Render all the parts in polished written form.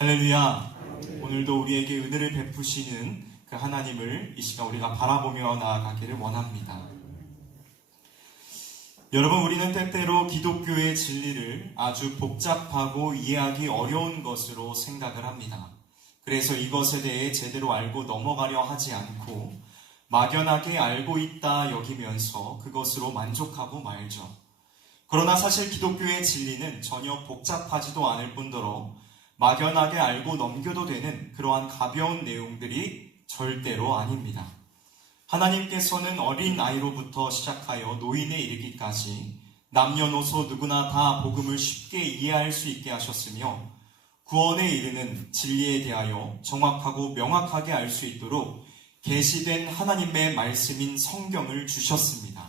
할렐루야. 오늘도 우리에게 은혜를 베푸시는 그 하나님을 이 시간 우리가 바라보며 나아가기를 원합니다. 여러분, 우리는 때때로 기독교의 진리를 아주 복잡하고 이해하기 어려운 것으로 생각을 합니다. 그래서 이것에 대해 제대로 알고 넘어가려 하지 않고 막연하게 알고 있다 여기면서 그것으로 만족하고 말죠. 그러나 사실 기독교의 진리는 전혀 복잡하지도 않을 뿐더러 막연하게 알고 넘겨도 되는 그러한 가벼운 내용들이 절대로 아닙니다. 하나님께서는 어린 아이로부터 시작하여 노인에 이르기까지 남녀노소 누구나 다 복음을 쉽게 이해할 수 있게 하셨으며 구원에 이르는 진리에 대하여 정확하고 명확하게 알 수 있도록 계시된 하나님의 말씀인 성경을 주셨습니다.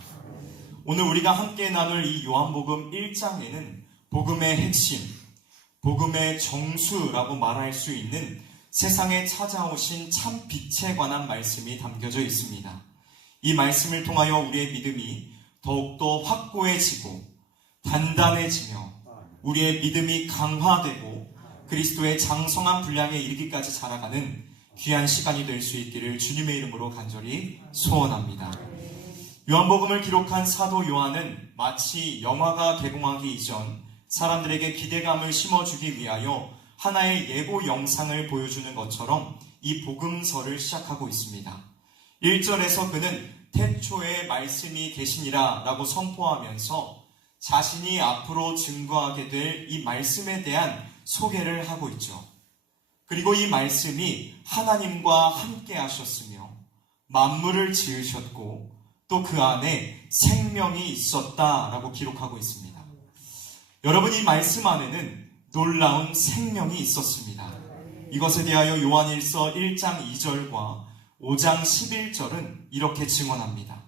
오늘 우리가 함께 나눌 이 요한복음 1장에는 복음의 핵심, 복음의 정수라고 말할 수 있는 세상에 찾아오신 참 빛에 관한 말씀이 담겨져 있습니다. 이 말씀을 통하여 우리의 믿음이 더욱더 확고해지고 단단해지며 우리의 믿음이 강화되고 그리스도의 장성한 분량에 이르기까지 자라가는 귀한 시간이 될 수 있기를 주님의 이름으로 간절히 소원합니다. 요한복음을 기록한 사도 요한은 마치 영화가 개봉하기 이전 사람들에게 기대감을 심어주기 위하여 하나의 예고 영상을 보여주는 것처럼 이 복음서를 시작하고 있습니다. 1절에서 그는 태초에 말씀이 계시니라 라고 선포하면서 자신이 앞으로 증거하게 될 이 말씀에 대한 소개를 하고 있죠. 그리고 이 말씀이 하나님과 함께 하셨으며 만물을 지으셨고 또 그 안에 생명이 있었다라고 기록하고 있습니다. 여러분, 이 말씀 안에는 놀라운 생명이 있었습니다. 이것에 대하여 요한일서 1장 2절과 5장 11절은 이렇게 증언합니다.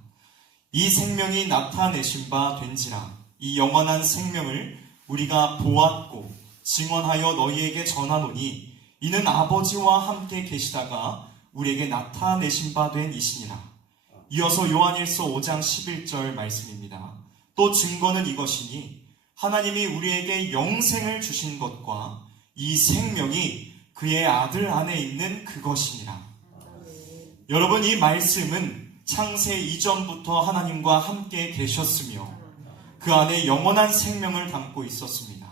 이 생명이 나타내신 바 된지라 이 영원한 생명을 우리가 보았고 증언하여 너희에게 전하노니 이는 아버지와 함께 계시다가 우리에게 나타내신 바 된 이시니라. 이어서 요한일서 5장 11절 말씀입니다. 또 증거는 이것이니 하나님이 우리에게 영생을 주신 것과 이 생명이 그의 아들 안에 있는 그것이니라. 여러분, 이 말씀은 창세 이전부터 하나님과 함께 계셨으며 그 안에 영원한 생명을 담고 있었습니다.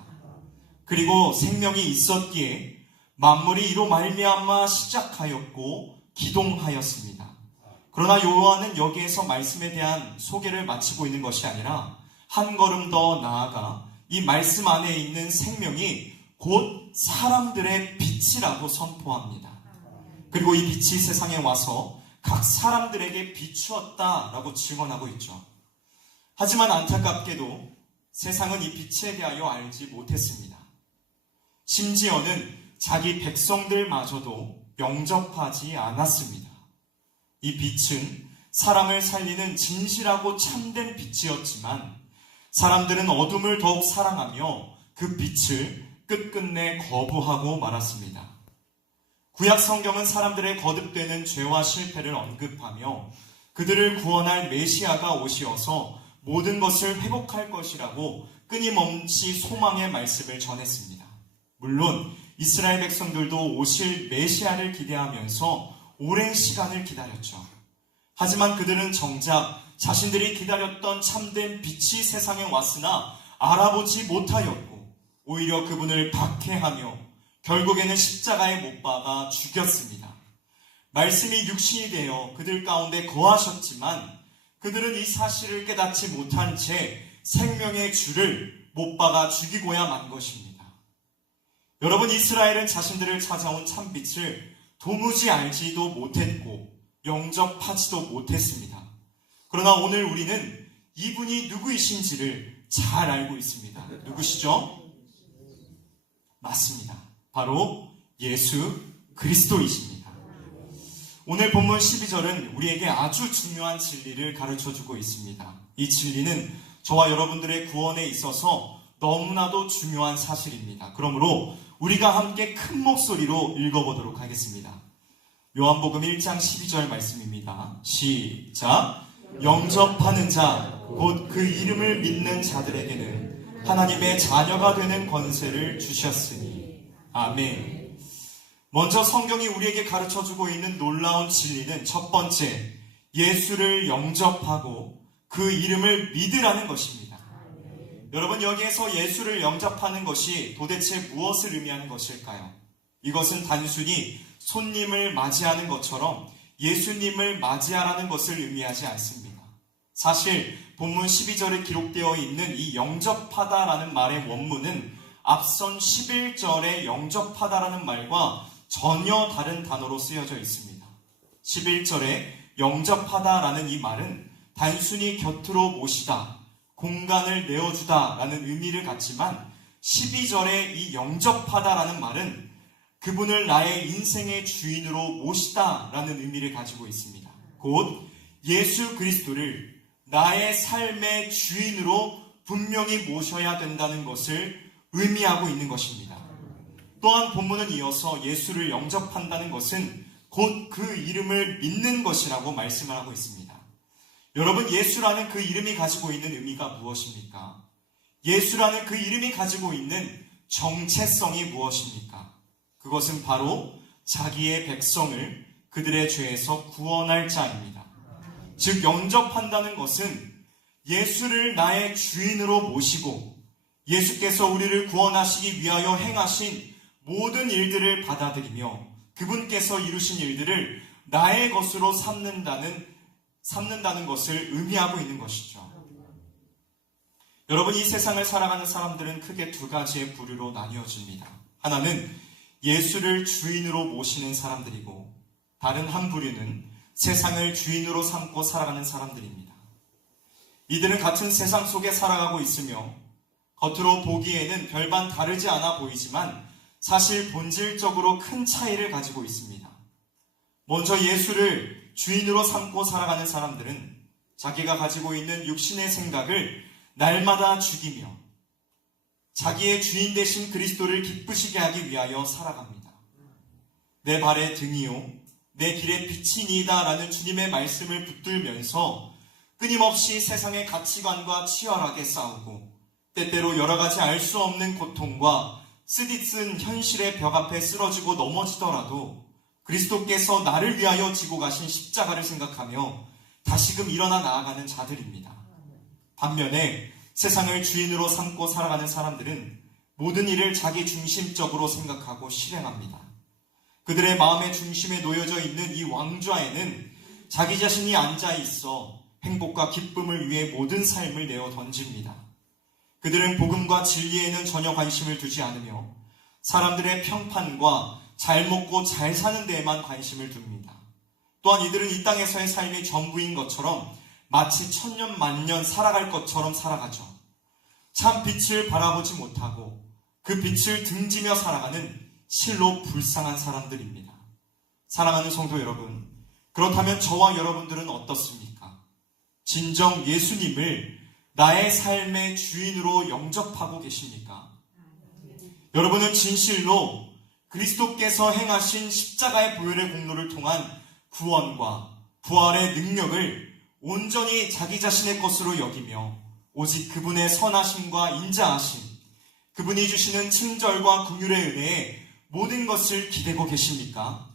그리고 생명이 있었기에 만물이 이로 말미암아 시작하였고 기동하였습니다. 그러나 요한은 여기에서 말씀에 대한 소개를 마치고 있는 것이 아니라 한 걸음 더 나아가 이 말씀 안에 있는 생명이 곧 사람들의 빛이라고 선포합니다. 그리고 이 빛이 세상에 와서 각 사람들에게 비추었다라고 증언하고 있죠. 하지만 안타깝게도 세상은 이 빛에 대하여 알지 못했습니다. 심지어는 자기 백성들마저도 영접하지 않았습니다. 이 빛은 사람을 살리는 진실하고 참된 빛이었지만 사람들은 어둠을 더욱 사랑하며 그 빛을 끝끝내 거부하고 말았습니다. 구약 성경은 사람들의 거듭되는 죄와 실패를 언급하며 그들을 구원할 메시아가 오시어서 모든 것을 회복할 것이라고 끊임없이 소망의 말씀을 전했습니다. 물론 이스라엘 백성들도 오실 메시아를 기대하면서 오랜 시간을 기다렸죠. 하지만 그들은 정작 자신들이 기다렸던 참된 빛이 세상에 왔으나 알아보지 못하였고 오히려 그분을 박해하며 결국에는 십자가에 못 박아 죽였습니다. 말씀이 육신이 되어 그들 가운데 거하셨지만 그들은 이 사실을 깨닫지 못한 채 생명의 주를 못 박아 죽이고야 만 것입니다. 여러분, 이스라엘은 자신들을 찾아온 참빛을 도무지 알지도 못했고 영접하지도 못했습니다. 그러나 오늘 우리는 이분이 누구이신지를 잘 알고 있습니다. 누구시죠? 맞습니다. 바로 예수 그리스도이십니다. 오늘 본문 12절은 우리에게 아주 중요한 진리를 가르쳐주고 있습니다. 이 진리는 저와 여러분들의 구원에 있어서 너무나도 중요한 사실입니다. 그러므로 우리가 함께 큰 목소리로 읽어보도록 하겠습니다. 요한복음 1장 12절 말씀입니다. 시작! 영접하는 자, 곧 그 이름을 믿는 자들에게는 하나님의 자녀가 되는 권세를 주셨으니. 아멘. 먼저 성경이 우리에게 가르쳐주고 있는 놀라운 진리는 첫 번째, 예수를 영접하고 그 이름을 믿으라는 것입니다. 여러분, 여기에서 예수를 영접하는 것이 도대체 무엇을 의미하는 것일까요? 이것은 단순히 손님을 맞이하는 것처럼 예수님을 맞이하라는 것을 의미하지 않습니다. 사실 본문 12절에 기록되어 있는 이 영접하다라는 말의 원문은 앞선 11절에 영접하다라는 말과 전혀 다른 단어로 쓰여져 있습니다. 11절에 영접하다라는 이 말은 단순히 곁으로 모시다, 공간을 내어주다라는 의미를 갖지만 12절에 이 영접하다라는 말은 그분을 나의 인생의 주인으로 모시다라는 의미를 가지고 있습니다. 곧 예수 그리스도를 나의 삶의 주인으로 분명히 모셔야 된다는 것을 의미하고 있는 것입니다. 또한 본문은 이어서 예수를 영접한다는 것은 곧 그 이름을 믿는 것이라고 말씀을 하고 있습니다. 여러분, 예수라는 그 이름이 가지고 있는 의미가 무엇입니까? 예수라는 그 이름이 가지고 있는 정체성이 무엇입니까? 그것은 바로 자기의 백성을 그들의 죄에서 구원할 자입니다. 즉, 영접한다는 것은 예수를 나의 주인으로 모시고 예수께서 우리를 구원하시기 위하여 행하신 모든 일들을 받아들이며 그분께서 이루신 일들을 나의 것으로 삼는다는 것을 의미하고 있는 것이죠. 여러분, 이 세상을 살아가는 사람들은 크게 두 가지의 부류로 나뉘어집니다. 하나는 예수를 주인으로 모시는 사람들이고, 다른 한 부류는 세상을 주인으로 삼고 살아가는 사람들입니다. 이들은 같은 세상 속에 살아가고 있으며 겉으로 보기에는 별반 다르지 않아 보이지만 사실 본질적으로 큰 차이를 가지고 있습니다. 먼저 예수를 주인으로 삼고 살아가는 사람들은 자기가 가지고 있는 육신의 생각을 날마다 죽이며 자기의 주인 되신 그리스도를 기쁘시게 하기 위하여 살아갑니다. 내 발의 등이요 내 길의 빛이니이다 라는 주님의 말씀을 붙들면서 끊임없이 세상의 가치관과 치열하게 싸우고 때때로 여러 가지 알 수 없는 고통과 쓰디쓴 현실의 벽 앞에 쓰러지고 넘어지더라도 그리스도께서 나를 위하여 지고 가신 십자가를 생각하며 다시금 일어나 나아가는 자들입니다. 반면에 세상을 주인으로 삼고 살아가는 사람들은 모든 일을 자기 중심적으로 생각하고 실행합니다. 그들의 마음의 중심에 놓여져 있는 이 왕좌에는 자기 자신이 앉아 있어 행복과 기쁨을 위해 모든 삶을 내어 던집니다. 그들은 복음과 진리에는 전혀 관심을 두지 않으며 사람들의 평판과 잘 먹고 잘 사는 데에만 관심을 둡니다. 또한 이들은 이 땅에서의 삶이 전부인 것처럼 마치 천년 만년 살아갈 것처럼 살아가죠. 참 빛을 바라보지 못하고 그 빛을 등지며 살아가는 실로 불쌍한 사람들입니다. 사랑하는 성도 여러분, 그렇다면 저와 여러분들은 어떻습니까? 진정 예수님을 나의 삶의 주인으로 영접하고 계십니까? 여러분은 진실로 그리스도께서 행하신 십자가의 보혈의 공로를 통한 구원과 부활의 능력을 온전히 자기 자신의 것으로 여기며 오직 그분의 선하심과 인자하심, 그분이 주시는 친절과 긍휼의 은혜에 모든 것을 기대고 계십니까?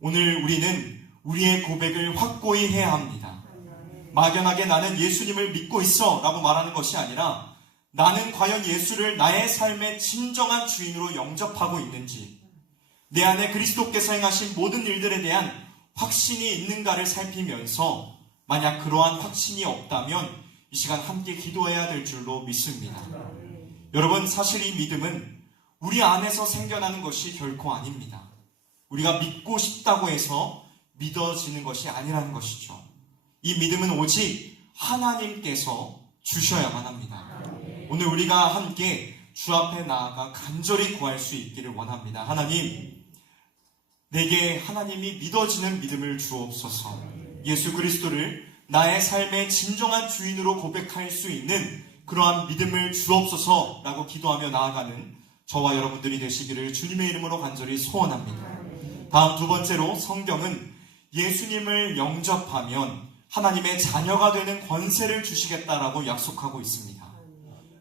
오늘 우리는 우리의 고백을 확고히 해야 합니다. 막연하게 나는 예수님을 믿고 있어 라고 말하는 것이 아니라 나는 과연 예수를 나의 삶의 진정한 주인으로 영접하고 있는지, 내 안에 그리스도께서 행하신 모든 일들에 대한 확신이 있는가를 살피면서 만약 그러한 확신이 없다면 이 시간 함께 기도해야 될 줄로 믿습니다. 여러분, 사실 이 믿음은 우리 안에서 생겨나는 것이 결코 아닙니다. 우리가 믿고 싶다고 해서 믿어지는 것이 아니라는 것이죠. 이 믿음은 오직 하나님께서 주셔야만 합니다. 오늘 우리가 함께 주 앞에 나아가 간절히 구할 수 있기를 원합니다. 하나님, 내게 하나님이 믿어지는 믿음을 주옵소서. 예수 그리스도를 나의 삶의 진정한 주인으로 고백할 수 있는 그러한 믿음을 주옵소서 라고 기도하며 나아가는 저와 여러분들이 되시기를 주님의 이름으로 간절히 소원합니다. 다음 두 번째로, 성경은 예수님을 영접하면 하나님의 자녀가 되는 권세를 주시겠다라고 약속하고 있습니다.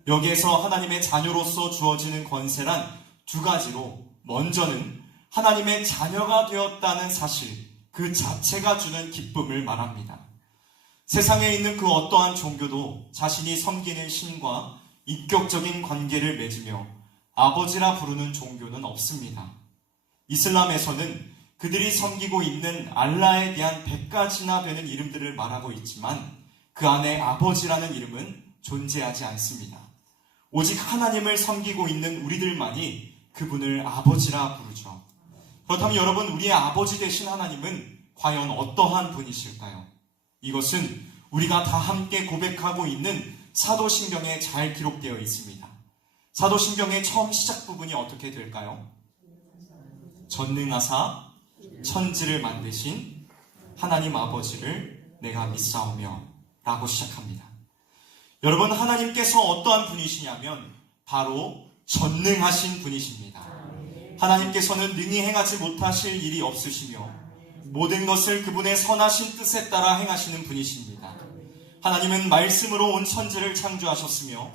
여기에서 하나님의 자녀로서 주어지는 권세란 두 가지로, 먼저는 하나님의 자녀가 되었다는 사실, 그 자체가 주는 기쁨을 말합니다. 세상에 있는 그 어떠한 종교도 자신이 섬기는 신과 인격적인 관계를 맺으며 아버지라 부르는 종교는 없습니다. 이슬람에서는 그들이 섬기고 있는 알라에 대한 100가지나 되는 이름들을 말하고 있지만 그 안에 아버지라는 이름은 존재하지 않습니다. 오직 하나님을 섬기고 있는 우리들만이 그분을 아버지라 부르죠. 그렇다면 여러분, 우리의 아버지 되신 하나님은 과연 어떠한 분이실까요? 이것은 우리가 다 함께 고백하고 있는 사도신경에 잘 기록되어 있습니다. 사도신경의 처음 시작 부분이 어떻게 될까요? 전능하사 천지를 만드신 하나님 아버지를 내가 믿사오며 라고 시작합니다. 여러분, 하나님께서 어떠한 분이시냐면 바로 전능하신 분이십니다. 하나님께서는 능히 행하지 못하실 일이 없으시며 모든 것을 그분의 선하신 뜻에 따라 행하시는 분이십니다. 하나님은 말씀으로 온 천지를 창조하셨으며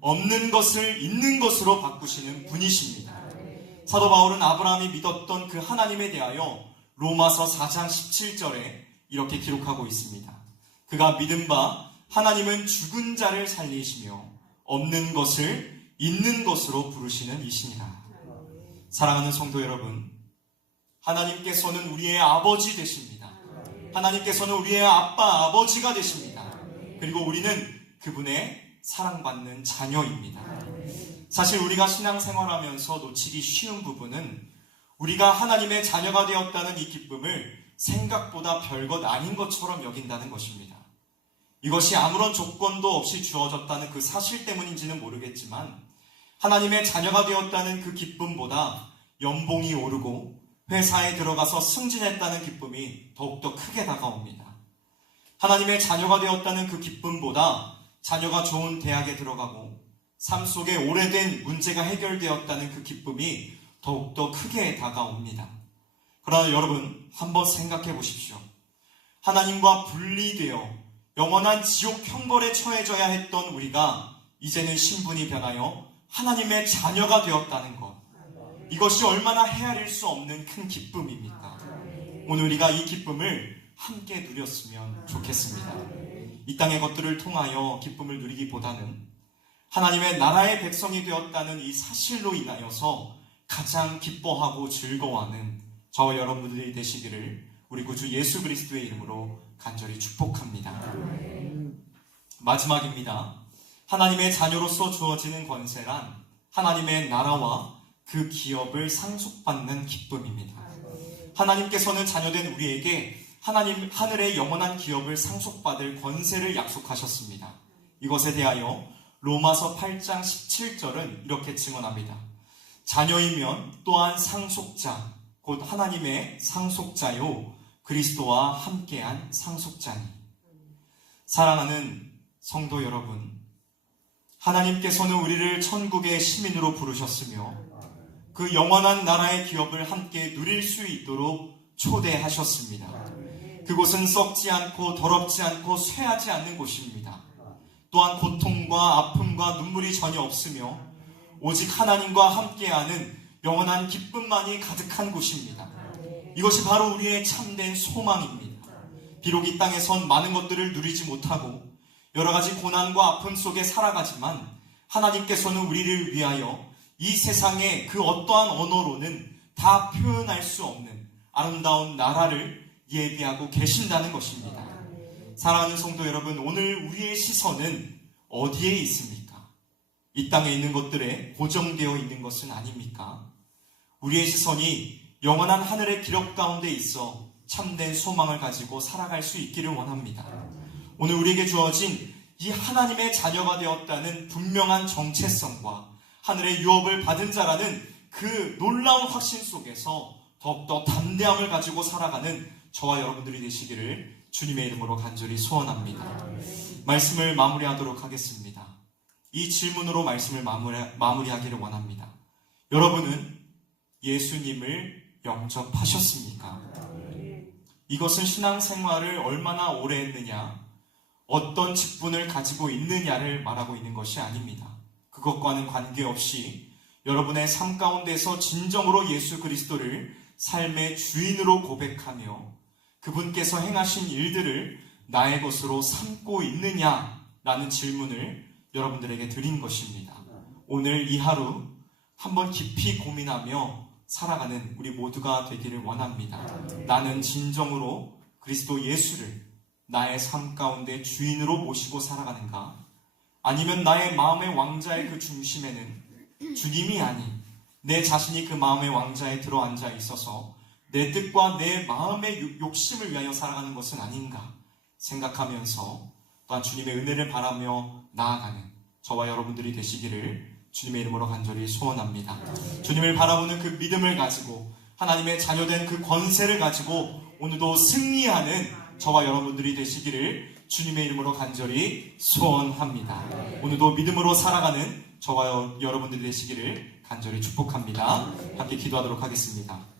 없는 것을 있는 것으로 바꾸시는 분이십니다. 사도 바울은 아브라함이 믿었던 그 하나님에 대하여 로마서 4장 17절에 이렇게 기록하고 있습니다. 그가 믿은 바 하나님은 죽은 자를 살리시며 없는 것을 있는 것으로 부르시는 이시니라. 사랑하는 성도 여러분, 하나님께서는 우리의 아버지 되십니다. 하나님께서는 우리의 아빠, 아버지가 되십니다. 그리고 우리는 그분의 사랑받는 자녀입니다. 사실 우리가 신앙생활하면서 놓치기 쉬운 부분은 우리가 하나님의 자녀가 되었다는 이 기쁨을 생각보다 별것 아닌 것처럼 여긴다는 것입니다. 이것이 아무런 조건도 없이 주어졌다는 그 사실 때문인지는 모르겠지만 하나님의 자녀가 되었다는 그 기쁨보다 연봉이 오르고 회사에 들어가서 승진했다는 기쁨이 더욱더 크게 다가옵니다. 하나님의 자녀가 되었다는 그 기쁨보다 자녀가 좋은 대학에 들어가고 삶 속에 오래된 문제가 해결되었다는 그 기쁨이 더욱더 크게 다가옵니다. 그러나 여러분, 한번 생각해 보십시오. 하나님과 분리되어 영원한 지옥 형벌에 처해져야 했던 우리가 이제는 신분이 변하여 하나님의 자녀가 되었다는 것, 이것이 얼마나 헤아릴 수 없는 큰 기쁨입니까? 오늘 우리가 이 기쁨을 함께 누렸으면 좋겠습니다. 이 땅의 것들을 통하여 기쁨을 누리기보다는 하나님의 나라의 백성이 되었다는 이 사실로 인하여서 가장 기뻐하고 즐거워하는 저와 여러분들이 되시기를 우리 구주 예수 그리스도의 이름으로 간절히 축복합니다. 마지막입니다. 하나님의 자녀로서 주어지는 권세란 하나님의 나라와 그 기업을 상속받는 기쁨입니다. 하나님께서는 자녀된 우리에게 하나님 하늘의 영원한 기업을 상속받을 권세를 약속하셨습니다. 이것에 대하여 로마서 8장 17절은 이렇게 증언합니다. 자녀이면 또한 상속자, 곧 하나님의 상속자요 그리스도와 함께한 상속자니. 사랑하는 성도 여러분, 하나님께서는 우리를 천국의 시민으로 부르셨으며 그 영원한 나라의 기업을 함께 누릴 수 있도록 초대하셨습니다. 그곳은 썩지 않고 더럽지 않고 쇠하지 않는 곳입니다. 또한 고통과 아픔과 눈물이 전혀 없으며 오직 하나님과 함께하는 영원한 기쁨만이 가득한 곳입니다. 이것이 바로 우리의 참된 소망입니다. 비록 이 땅에선 많은 것들을 누리지 못하고 여러 가지 고난과 아픔 속에 살아가지만 하나님께서는 우리를 위하여 이 세상의 그 어떠한 언어로는 다 표현할 수 없는 아름다운 나라를 예비하고 계신다는 것입니다. 사랑하는 성도 여러분, 오늘 우리의 시선은 어디에 있습니까? 이 땅에 있는 것들에 고정되어 있는 것은 아닙니까? 우리의 시선이 영원한 하늘의 기록 가운데 있어 참된 소망을 가지고 살아갈 수 있기를 원합니다. 오늘 우리에게 주어진 이 하나님의 자녀가 되었다는 분명한 정체성과 하늘의 유업을 받은 자라는 그 놀라운 확신 속에서 더욱더 담대함을 가지고 살아가는 저와 여러분들이 되시기를 주님의 이름으로 간절히 소원합니다. 말씀을 마무리하도록 하겠습니다. 이 질문으로 말씀을 마무리하기를 원합니다. 여러분은 예수님을 영접하셨습니까? 이것은 신앙생활을 얼마나 오래 했느냐, 어떤 직분을 가지고 있느냐를 말하고 있는 것이 아닙니다. 그것과는 관계없이 여러분의 삶 가운데서 진정으로 예수 그리스도를 삶의 주인으로 고백하며 그분께서 행하신 일들을 나의 것으로 삼고 있느냐라는 질문을 여러분들에게 드린 것입니다. 오늘 이 하루 한번 깊이 고민하며 살아가는 우리 모두가 되기를 원합니다. 나는 진정으로 그리스도 예수를 나의 삶 가운데 주인으로 모시고 살아가는가? 아니면 나의 마음의 왕자의 그 중심에는 주님이 아닌 내 자신이 그 마음의 왕자에 들어앉아 있어서 내 뜻과 내 마음의 욕심을 위하여 살아가는 것은 아닌가 생각하면서 또한 주님의 은혜를 바라며 나아가는 저와 여러분들이 되시기를 주님의 이름으로 간절히 소원합니다. 주님을 바라보는 그 믿음을 가지고 하나님의 자녀된 그 권세를 가지고 오늘도 승리하는 저와 여러분들이 되시기를 주님의 이름으로 간절히 소원합니다. 오늘도 믿음으로 살아가는 저와 여러분들이 되시기를 간절히 축복합니다. 함께 기도하도록 하겠습니다.